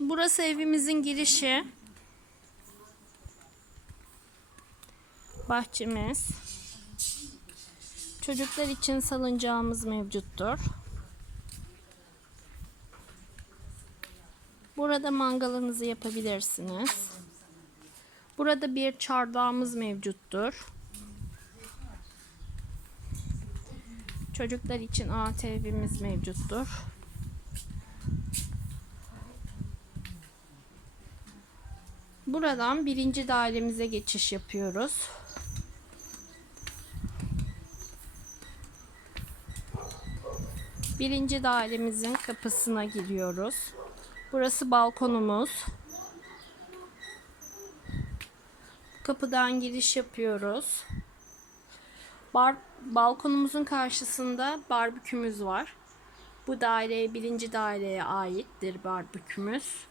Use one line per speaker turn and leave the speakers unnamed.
Burası evimizin girişi. Bahçemiz. Çocuklar için salıncağımız mevcuttur. Burada mangalınızı yapabilirsiniz. Burada bir çardağımız mevcuttur. Çocuklar için ATV'miz mevcuttur. Buradan birinci dairemize geçiş yapıyoruz. Birinci dairemizin kapısına giriyoruz. Burası balkonumuz. Kapıdan giriş yapıyoruz. Bar, balkonumuzun karşısında barbekümüz var. Bu daireye birinci daireye aittir barbekümüz.